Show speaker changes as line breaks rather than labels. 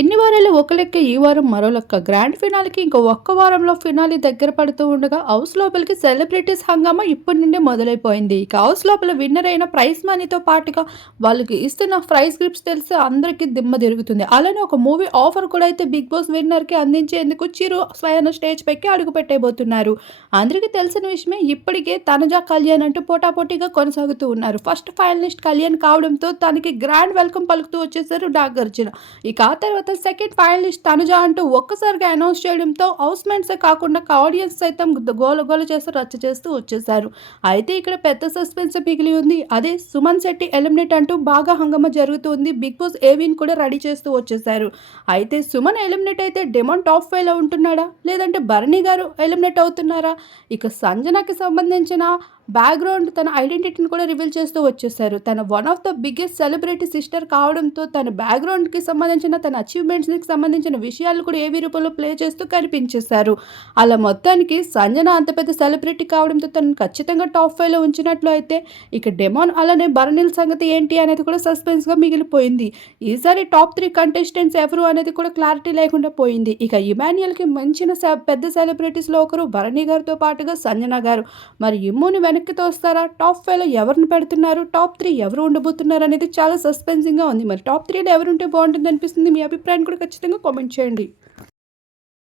ఎన్ని వారాలు ఒక లెక్క ఈ వారం మరో లెక్క? గ్రాండ్ ఫినాల్కి ఇంకో ఒక్క వారంలో ఫినాలి దగ్గర పడుతూ ఉండగా హౌస్ లోపలికి సెలబ్రిటీస్ హంగామా ఇప్పటి నుండే మొదలైపోయింది. ఇక హౌస్ లోపల విన్నర్ అయిన ప్రైజ్ మనీతో పాటుగా వాళ్ళకి ఇస్తున్న ప్రైజ్ గ్రిప్స్ తెలిసి అందరికీ దిమ్మ తిరుగుతుంది. అలానే ఒక మూవీ ఆఫర్ కూడా అయితే బిగ్ బాస్ విన్నర్కి అందించేందుకు చిరు స్వయాన స్టేజ్ పైకి అడుగు పెట్టేబోతున్నారు అందరికీ తెలిసిన విషయమే ఇప్పటికే తనజా కళ్యాణ్ అంటూ పోటాపోటీగా కొనసాగుతూ ఉన్నారు. ఫస్ట్ ఫైనలిస్ట్ కళ్యాణ్ కావడంతో తనకి గ్రాండ్ వెల్కమ్ పలుకుతూ వచ్చేసారు నాగార్జున ఇక ఆ తర్వాత సెకండ్ ఫైనలిస్ట్ తనుజ అంటూ ఒక్కసారిగా అనౌన్స్ చేయడంతో హౌస్ మెంట్సే కాకుండా ఆడియన్స్ సైతం గోల గోల చేస్తూ రచ్చ చేస్తూ వచ్చేసారు అయితే ఇక్కడ పెద్ద సస్పెన్స్ మిగిలి ఉంది. అదే సుమన్ శెట్టి ఎలిమినేట్ అంటూ బాగా హంగమ జరుగుతుంది బిగ్ బాస్ ఏవిన్ కూడా రెడీ చేస్తూ వచ్చేసారు అయితే సుమన్ ఎలిమినేట్ అయితే డెమాన్ టాప్ ఫైవ్లో ఉంటున్నాడా? లేదంటే భరణి గారు ఎలిమినేట్ అవుతున్నారా? ఇక సంజనకి సంబంధించిన బ్యాక్గ్రౌండ్ తన ఐడెంటిటీని కూడా రివీల్ చేస్తూ వచ్చేసారు తన one of the biggest celebrity sister కావడంతో తన బ్యాక్గ్రౌండ్కి సంబంధించిన తన అచీవ్మెంట్స్కి సంబంధించిన విషయాలు కూడా ఏవి రూపంలో ప్లే చేస్తూ కనిపించేశారు. అలా మొత్తానికి సంజన అంత పెద్ద సెలబ్రిటీ కావడంతో తనను ఖచ్చితంగా టాప్ ఫైవ్లో ఉంచినట్లు అయితే ఇక డెమోన్ అలానే బరణిల్ సంగతి ఏంటి అనేది కూడా సస్పెన్స్గా మిగిలిపోయింది. ఈసారి టాప్ త్రీ కంటెస్టెంట్స్ ఎవరు అనేది కూడా క్లారిటీ లేకుండా పోయింది. ఇక ఇమాన్యుయల్కి మంచిన సె- పెద్ద సెలబ్రిటీస్లో ఒకరు భరణి గారితో పాటుగా సంజన గారు. మరి ఇమ్ముని వెనక్కి తోస్తారా? టాప్ ఫైవ్లో ఎవరిని పెడుతున్నారు? టాప్ త్రీ ఎవరు ఉండబోతున్నారు అనేది చాలా సస్పెన్సింగ్గా ఉంది. మరి టాప్ త్రీలో ఎవరుంటే బాగుంటుంది అనిపిస్తుంది మీ అభిప్రాయాన్ని కూడా ఖచ్చితంగా కామెంట్ చేయండి.